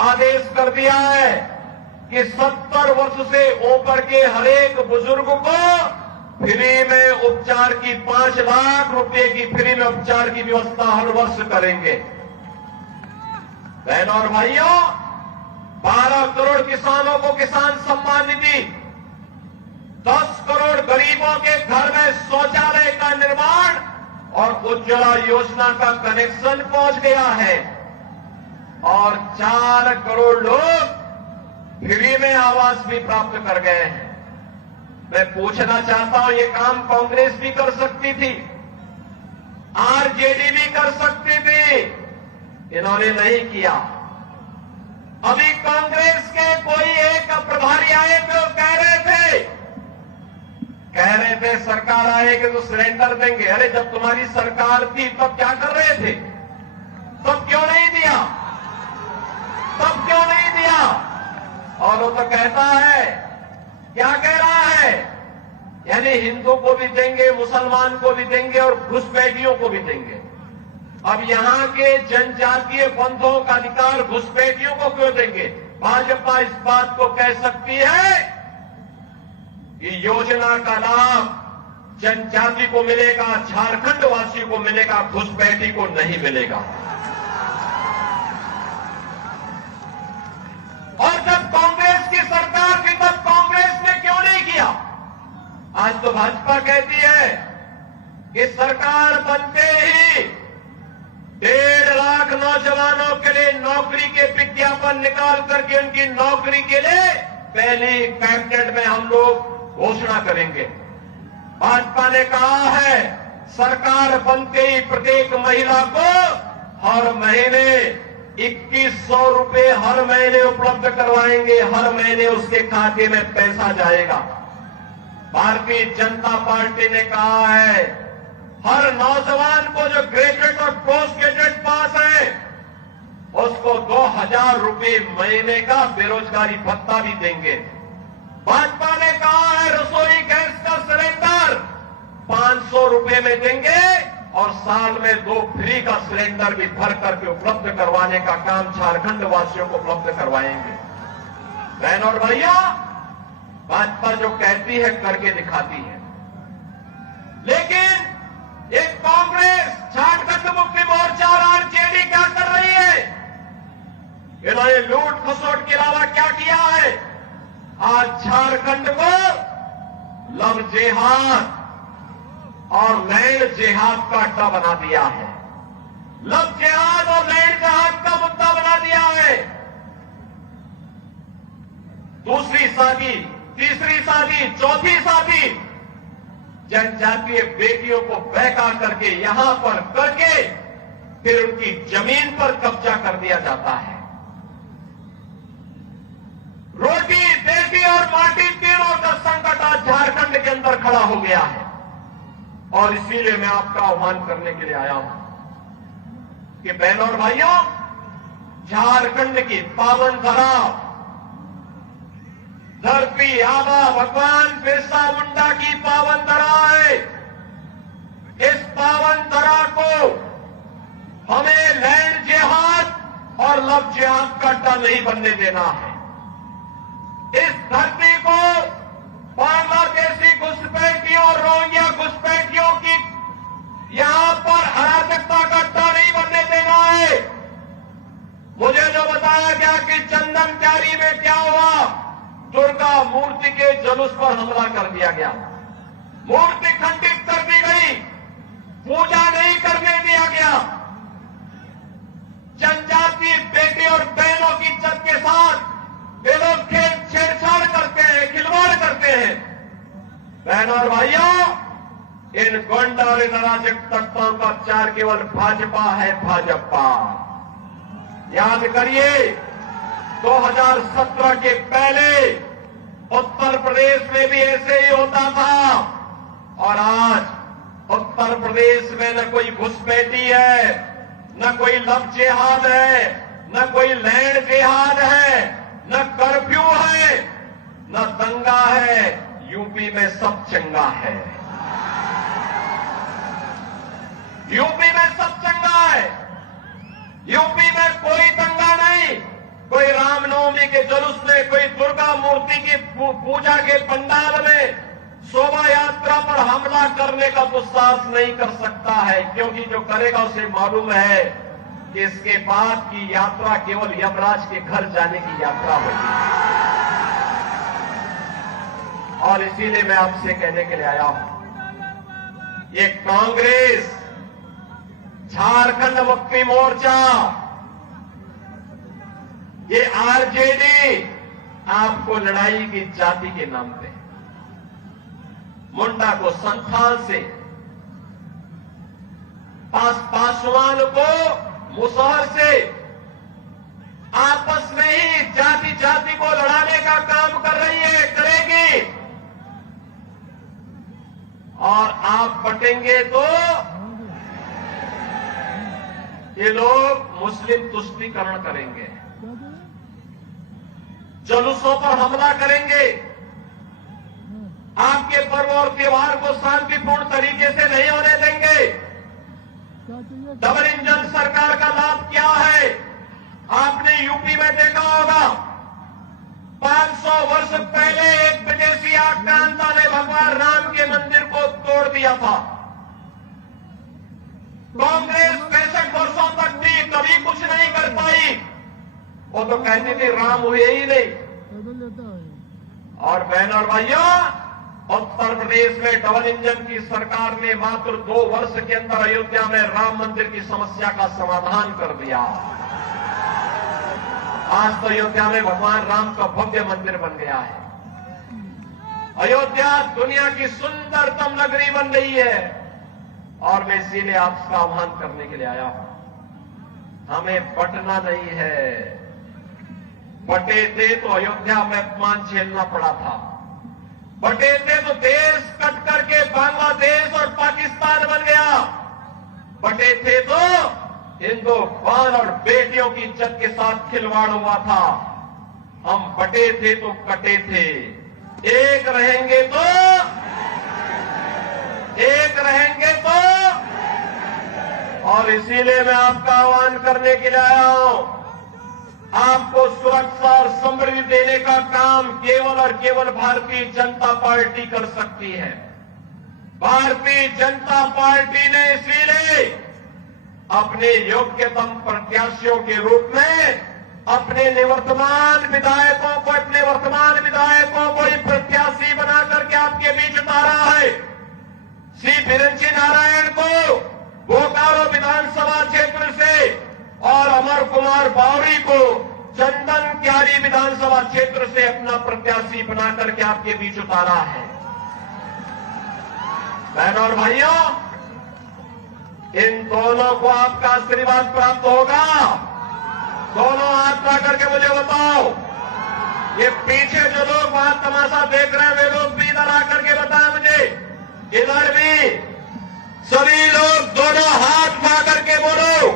आदेश कर दिया है कि 70 वर्ष से ऊपर के हर एक बुजुर्ग को फ्री में उपचार की 5 लाख रुपए की फ्री में उपचार की व्यवस्था हर वर्ष करेंगे। बहनों और भाइयों, 12 करोड़ किसानों को किसान सम्मान निधि, 10 करोड़ गरीबों के घर में शौचालय का निर्माण और उज्ज्वला योजना का कनेक्शन पहुंच गया है और 4 करोड़ लोग फ्री में आवास भी प्राप्त कर गए हैं। मैं पूछना चाहता हूं, ये काम कांग्रेस भी कर सकती थी, आरजेडी भी कर सकती थी, इन्होंने नहीं किया। अभी कांग्रेस के कोई एक प्रभारी आए तो कह रहे थे सरकार आएगी तो सिलेंडर देंगे। अरे जब तुम्हारी सरकार थी तब क्या कर रहे थे? तब क्यों नहीं दिया? और वो तो कहता है, क्या कह रहा है, यानी हिंदू को भी देंगे, मुसलमान को भी देंगे और घुसपैठियों को भी देंगे। अब यहां के जनजातीय बंधुओं का अधिकार घुसपैठियों को क्यों देंगे? भाजपा इस बात को कह सकती है कि योजना का लाभ जनजाति को मिलेगा, झारखंड वासियों को मिलेगा, घुसपैठी को नहीं मिलेगा। और जब कांग्रेस की सरकार थी तब कांग्रेस ने क्यों नहीं किया? आज तो भाजपा कहती है कि सरकार बनते ही 1.5 लाख नौजवानों के लिए नौकरी के विज्ञापन निकाल करके उनकी नौकरी के लिए पहली कैबिनेट में हम लोग घोषणा करेंगे। भाजपा ने कहा है सरकार बनते ही प्रत्येक महिला को हर महीने 2100 रुपए हर महीने उपलब्ध करवाएंगे, हर महीने उसके खाते में पैसा जाएगा। भारतीय जनता पार्टी ने कहा है हर नौजवान को जो ग्रेजुएट और पोस्ट ग्रेजुएट पास है उसको 2000 रुपए महीने का बेरोजगारी भत्ता भी देंगे। भाजपा ने कहा है रसोई गैस का सिलेंडर 500 रुपए में देंगे और साल में 2 फ्री का सिलेंडर भी भर करके उपलब्ध करवाने का काम झारखंड वासियों को उपलब्ध करवाएंगे। बहनों और भाइयों, भाजपा जो कहती है करके दिखाती है। लेकिन एक कांग्रेस, झारखंड मुक्ति मोर्चा और आरजेडी क्या कर रही है? इन्होंने लूट खसोट के अलावा क्या किया है? आज झारखंड को लव जेहाद और लैंड जेहाद का अड्डा बना दिया है। लव जेहाद और लैंड जेहाद का मुद्दा बना दिया है। दूसरी शादी, तीसरी शादी, चौथी शादी जनजातीय बेटियों को बहका करके यहां पर करके फिर उनकी जमीन पर कब्जा कर दिया जाता है। रोटी, बेटी और माटी तीनों का संकट आज झारखंड के अंदर खड़ा हो गया है और इसीलिए मैं आपका आह्वान करने के लिए आया हूं कि बहनों और भाइयों, झारखंड की पावन धरा, धरती आबा भगवान बिरसा मुंडा की पावन धरा है। इस पावन धरा को हमें लैंड जेहाद और लव जेहाद का अड्डा नहीं बनने देना है। इस धरती को बांग्लादेशी घुसपैठियों और रोहिंग्या घुसपैठियों की यहां पर अराजकता का अड्डा नहीं बनने देना है। मुझे जो बताया गया कि चंदन क्यारी में क्या हुआ, दुर्गा मूर्ति के जुलूस पर हमला कर दिया गया, मूर्ति खंडित कर दी गई, पूजा नहीं करने दिया गया। जनजातीय बेटे और बहनों की इज्जत के साथ ये लोग छेड़छाड़ करते हैं, खिलवाड़ करते हैं। बहनों और भाइयों, इन गुंडा और इन अराजक तत्वों का उपचार केवल भाजपा है, भाजपा। याद करिए 2017 के पहले उत्तर प्रदेश में भी ऐसे ही होता था और आज उत्तर प्रदेश में न कोई घुसपैठी है, न कोई लव जेहाद है, न कोई लैंड जेहाद है, न कर्फ्यू है, न दंगा है। यूपी में सब चंगा है, यूपी में सब चंगा है। यूपी में कोई दंगा नहीं, कोई रामनवमी के जुलूस में, कोई दुर्गा मूर्ति की पूजा के पंडाल में शोभा यात्रा पर हमला करने का दुस्साहस नहीं कर सकता है, क्योंकि जो करेगा उसे मालूम है कि इसके बाद की यात्रा केवल यमराज के घर जाने की यात्रा होगी। और इसीलिए मैं आपसे कहने के लिए आया हूं, ये कांग्रेस, झारखंड मुक्ति मोर्चा, ये आरजेडी आपको लड़ाई की जाति के नाम पे, मुंडा को संथाल से, पासवान को मुसहर से आपस में ही जाति जाति को लड़ाने का काम कर रही है, करेगी। और आप बटेंगे तो ये लोग मुस्लिम तुष्टीकरण करेंगे, जुलूसों पर हमला करेंगे, आपके पर्व और त्योहार को शांतिपूर्ण तरीके से नहीं होने देंगे। डबल इंजन सरकार का लाभ क्या है? आपने यूपी में देखा होगा, 500 वर्ष पहले एक विदेशी आक्रांता ने भगवान राम के मंदिर को तोड़ दिया था। कांग्रेस 65 वर्षों तक भी कभी कुछ नहीं कर पाई। वो तो कहती थी राम हुए ही नहीं। और बहन और भाइयों, उत्तर प्रदेश में डबल इंजन की सरकार ने मात्र 2 वर्ष के अंदर अयोध्या में राम मंदिर की समस्या का समाधान कर दिया। आज तो अयोध्या में भगवान राम का भव्य मंदिर बन गया है। अयोध्या दुनिया की सुंदरतम नगरी बन रही है। और मैं इसीलिए आपका आह्वान करने के लिए आया हूं, हमें बटना नहीं है। बटे थे तो अयोध्या में अपमान झेलना पड़ा था, बटे थे तो देश कट करके बांग्लादेश और पाकिस्तान बन गया, बटे थे तो हिंदुस्तान और बेटियों की इज्जत के साथ खिलवाड़ हुआ था। हम बटे थे तो कटे थे, एक रहेंगे तो और इसीलिए मैं आपका आह्वान करने के लिए आया हूं, आपको सुरक्षा और समृद्धि देने का काम केवल और केवल भारतीय जनता पार्टी कर सकती है। भारतीय जनता पार्टी ने इसीलिए अपने योग्यतम प्रत्याशियों के रूप में अपने वर्तमान विधायकों को ही प्रत्याशी बना करके आपके बीच उतारा है। श्री बिरंची नारायण को बोकारो विधानसभा क्षेत्र से और अमर कुमार बावरी को चंदन क्यारी विधानसभा क्षेत्र से अपना प्रत्याशी बना करके आपके बीच उतारा है। बहनों और भाइयों, इन दोनों को आपका आशीर्वाद प्राप्त होगा। दोनों हाथ ला करके मुझे बताओ, ये पीछे जो लोग वहां तमाशा देख रहे हैं वे लोग भी इधर आकर के बताएं मुझे, इधर भी सभी लोग दोनों हाथ ला करके बोलो,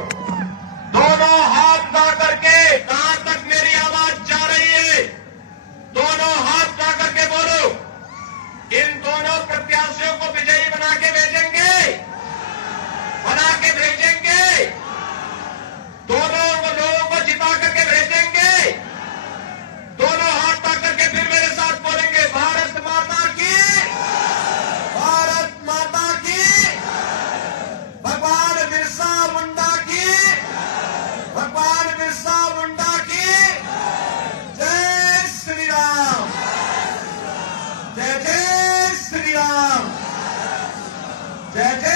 दोनों हाथ ला करके, कहां तक मेरी आवाज जा रही है? दोनों हाथ ला करके बोलो, इन दोनों प्रत्याशियों को विजयी बना के भेजेंगे, दोनों लोगों को जिता करके भेजेंगे। दोनों हाथ ला करके फिर मेरे साथ बोलेंगे, भारत माता की, भारत माता की, भगवान बिरसा मुंडा की, भगवान बिरसा मुंडा की जय श्री राम, जय जय श्री राम, जय जय